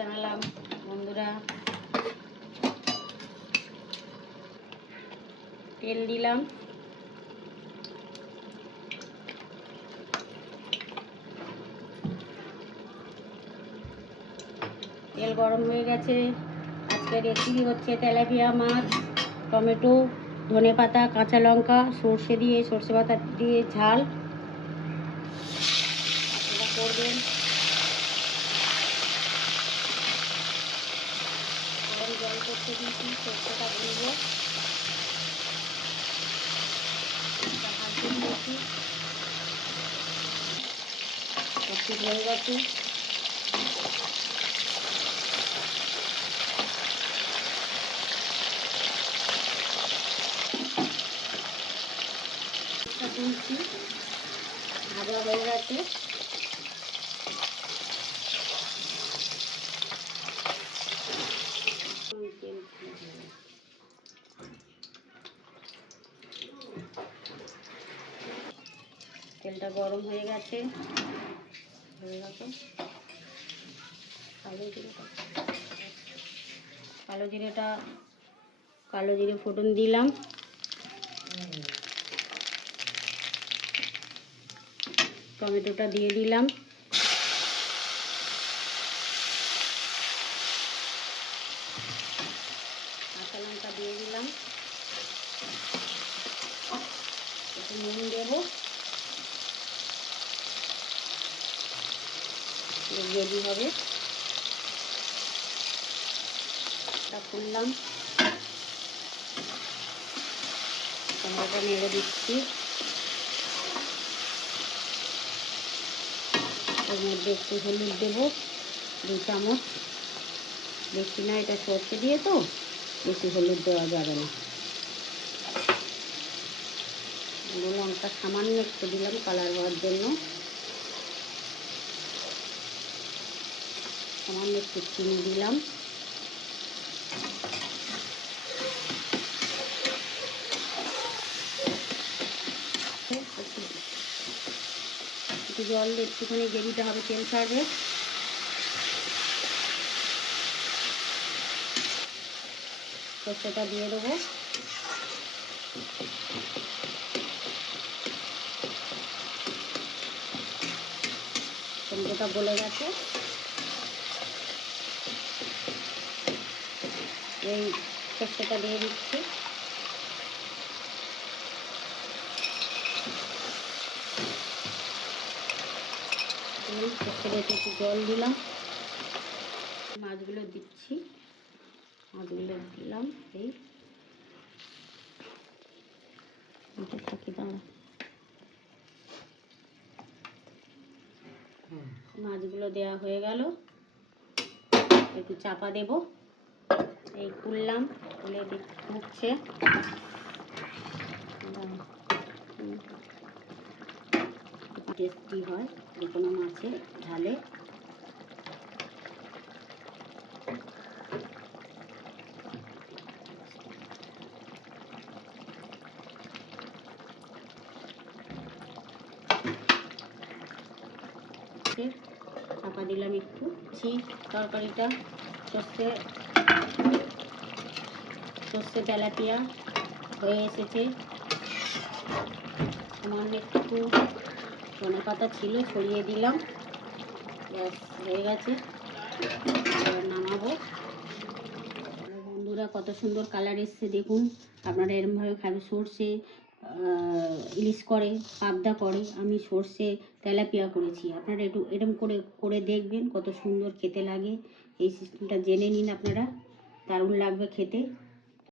জানালাম বন্ধুরা। তেল দিলাম, তেল গরম হয়ে গেছে। আজকের রেসিপি হচ্ছে তেলাপিয়া মাছ, টমেটো, ধনেপাতা, কাঁচা লঙ্কা, সর্ষে দিয়ে, সর্ষে পাতা দিয়ে ঝাল। আপনারা করবেন। গরম জল করতে দিয়েছি, সর্ষেটা ভুনবো। হাত দিয়ে দিয়েছি, সব হয়ে গেছে। তুলছি, ভাজা হয়ে গেছে। তেলটা গরম হয়ে গেছে। কালো জিরে ফোড়ন দিলাম, টমেটোটা দিয়ে দিলাম, কাঁচা লঙ্কা দিয়ে দিলাম, একটু নুন দেবো, গ্রেভি হবে। খুললাম, টমেটোটা নেড়ে দিচ্ছি। এর মধ্যে একটু হলুদ দেবো, 2 চামচ, বেশি না, এটা সর্ষে দিয়ে তো বেশি হলুদ দেওয়া যাবে না। গুঁড়ো লঙ্কা সামান্য একটু দিলাম কালার হওয়ার জন্য, সামান্য একটু চিনি দিলাম, একটু জল, একটুখানি গ্রেভিটা হবে, তেল ছাড়বে। সর্ষেটা দিয়ে দেবো, টমেটোটা গলে গেছে। এই সর্ষেটা দিয়ে দিচ্ছি, সর্ষে দিয়ে একটু জল দিলাম, মাছগুলো দিচ্ছি, মাছগুলো দিলাম। এই মাছগুলো দেওয়া হয়ে গেল, একটু চাপা দেব। এই খুললাম, খুলে উঠছে। টেস্টি হয় যে কোনো মাছে ঝালে। চাপা দিলাম একটু। তরকারিটা সর্ষে তেলাপিয়া হয়ে এসেছে। সামান্য একটু ধনেপাতা ছিল, ছড়িয়ে দিলাম। ব্যাস, হয়ে গেছে। এবার নামাবো। বন্ধুরা, কত সুন্দর কালার এসছে দেখুন। আপনারা এরমভাবে খাবে। সর্ষে ইলিশ করে, পাবদা করে, আমি সর্ষে তেলাপিয়া করেছি। আপনারা একটু এরম করে দেখবেন, কত সুন্দর খেতে লাগে। এই সিস্টেমটা জেনে নিন আপনারা, দারুণ লাগবে খেতে।